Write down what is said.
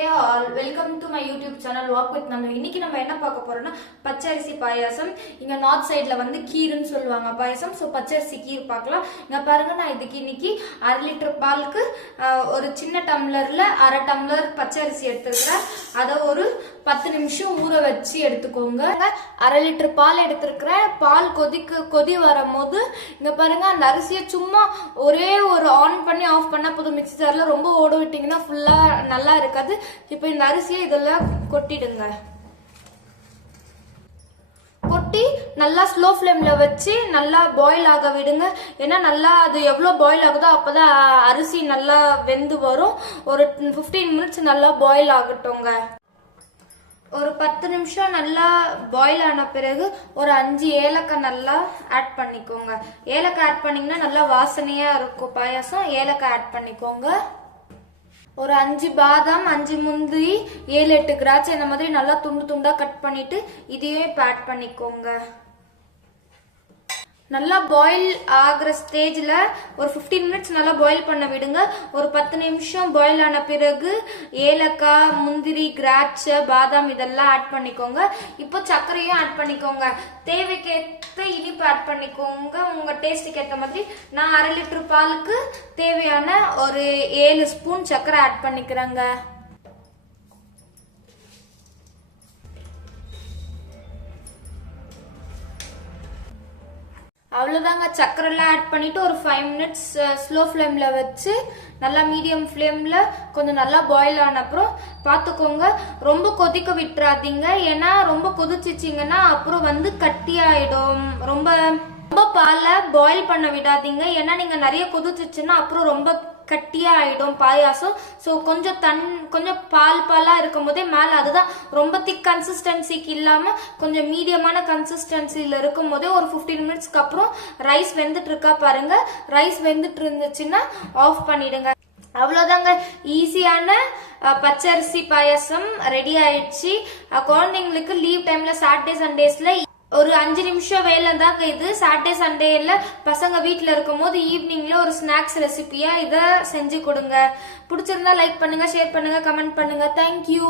Hey all, welcome to my YouTube channel Walk with Nandu. இன்னைக்கு நம்ம என்ன பார்க்க போறோம்னா பச்சரிசி பாயாசம். இங்க நார்த் சைடுல வந்து கீர்னு சொல்லுவாங்க பாயாசம். சோ பச்சரிசி கீர் பார்க்கலாம். இங்க பாருங்க நான் இதுக்கு இன்னைக்கு 1/2 லிட்டர் பாலுக்கு ஒரு சின்ன டம்ளர்ல 1/2 டம்ளர் பச்சரிசி எடுத்துக்கிறேன். அத ஒரு 10 நிமிஷம் ஊற வச்சு எடுத்துக்கோங்க. 1/2 லிட்டர் பால் எடுத்துக்கிறேன். பால் கொதி வரும்போது இங்க பாருங்க அந்த அரிசியை சும்மா ஒரே ஒரு ஆன் பண்ணி ஆஃப் பண்ணா போதும். மிக்ஸி ஜார்ல ரொம்ப ஓட விட்டீங்கன்னா ஃபுல்லா நல்லா இருக்காது. இப்போ இந்த அரிசியை இதெல்லாம் கொட்டிடுங்க. கொட்டி நல்லா ஸ்லோ ஃப்ளேம்ல வச்சு நல்லா பாயில் ஆக விடுங்க. ஏன்னா நல்லா அது எவ்வளவு பாயில் ஆகுதோ அப்பதான் அரிசி நல்லா வெந்து வரும். ஒரு 15 மினிட்ஸ் நல்லா பாயில் ஆகட்டுங்க. ஒரு 10 நிமிஷம் நல்லா பாயில் ஆன பிறகு ஒரு 5 ஏலக்காய் நல்லா ஆட் பண்ணிக்கோங்க. ஏலக்காய் ஆட் பண்ணீங்கன்னா நல்லா வாசனையா இருக்கும் பாயாசம். ஏலக்காய் ஆட் பண்ணிக்கோங்க. ஒரு 5 பாதாம், 5 முந்திரி, 7-8 திராட்சை இந்த மாதிரி நல்லா துண்டு துண்டா கட் பண்ணிட்டு இதையே ஆட் பண்ணிக்கோங்க. நல்லா பாயில் ஆகிற ஸ்டேஜ்ல ஒரு 15 மினிட்ஸ் நல்லா பாயில் பண்ண விடுங்க. ஒரு 10 நிமிஷம் பாயில் ஆன பிறகு ஏலக்காய், முந்திரி, திராட்சை, பாதாம் இதெல்லாம் ஆட் பண்ணிக்கோங்க. இப்போ சர்க்கரையும் ஆட் பண்ணிக்கோங்க. தேவைக்கேற்ற இனிப்பு ஆட் பண்ணிக்கோங்க. உங்க டேஸ்டுக்கு ஏற்ற மாதிரி. நான் 1/2 லிட்டர் பாலுக்கு தேவையான ஒரு 7 ஸ்பூன் சர்க்கரை ஆட் பண்ணிக்கிறேங்க. அவ்வளோதாங்க. சக்கரெல்லாம் ஆட் பண்ணிட்டு ஒரு 5 மினிட்ஸ் ஸ்லோ ஃப்ளேம்ல வச்சு நல்லா மீடியம் ஃப்ளேம்ல கொஞ்சம் நல்லா பாயில் ஆன அப்புறம் பார்த்துக்கோங்க. ரொம்ப கொதிக்க விட்டுறாதீங்க. ஏன்னா ரொம்ப கொதிச்சிச்சிங்கன்னா அப்புறம் வந்து கட்டி ஆயிடும். ரொம்ப பாலை பாயில் பண்ண விடாதீங்க. ஏன்னா நீங்க நிறைய கொதிச்சிச்சுன்னா அப்புறம் ரொம்ப கட்டியா ஆயிடும் பாயாசம். ஸோ கொஞ்சம் பாலா இருக்கும் போதே மேல அதுதான் ரொம்ப திக் கன்சிஸ்டன்சிக்கு இல்லாம கொஞ்சம் மீடியமான கன்சிஸ்டன்சில இருக்கும் போதே ஒரு 15 மினிட்ஸ்க்கு அப்புறம் ரைஸ் வெந்துட்டு இருக்கா பாருங்க. ரைஸ் வெந்துட்டு இருந்துச்சுன்னா ஆஃப் பண்ணிடுங்க. அவ்வளவுதாங்க. ஈஸியான பச்சரிசி பாயாசம் ரெடி ஆயிடுச்சு. குழந்தைங்களுக்கு லீவ் டைம்ல சாட்டர்டே சண்டேஸ்ல ஒரு 5 நிமிஷம் வேலை தாங்க இது. சாட்டர்டே சண்டேல பசங்க வீட்டுல இருக்கும் போது ஈவினிங்ல ஒரு ஸ்நாக்ஸ் ரெசிபியா இத செஞ்சு கொடுங்க. பிடிச்சிருந்தா லைக் பண்ணுங்க, ஷேர் பண்ணுங்க, கமெண்ட் பண்ணுங்க. தேங்க்யூ.